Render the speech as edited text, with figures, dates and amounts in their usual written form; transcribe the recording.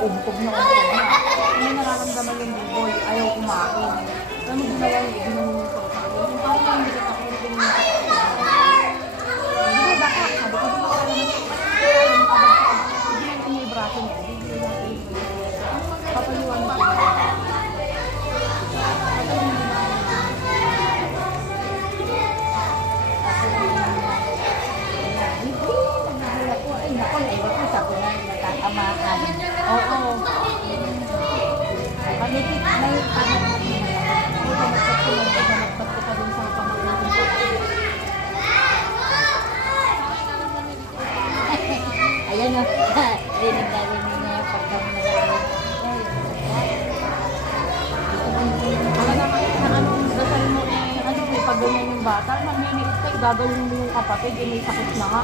umpog na umpog na. May nararamdaman yung buboy, ayaw kumain. Ano ginawa niya, ginanong yung pagkain. Yung parang hindi ka ako rin yung hindi ba baka, sabi ko ba pala naman hindi natin yung braso niya, hindi natin yung papaliwan ko. Tamaan. Oo. Panipit na yung panipit niya. May panagpat ko lang ito. Panagpat ko pa dun sa pamangkin ko. Ayan o. Rinig na yung pagkamunalaman. Wala naman na anong dasal mo eh. Ano may pag ganyan yung bata. Mamimilit ka, gagawin mo yung kapatid. May sakit na nga.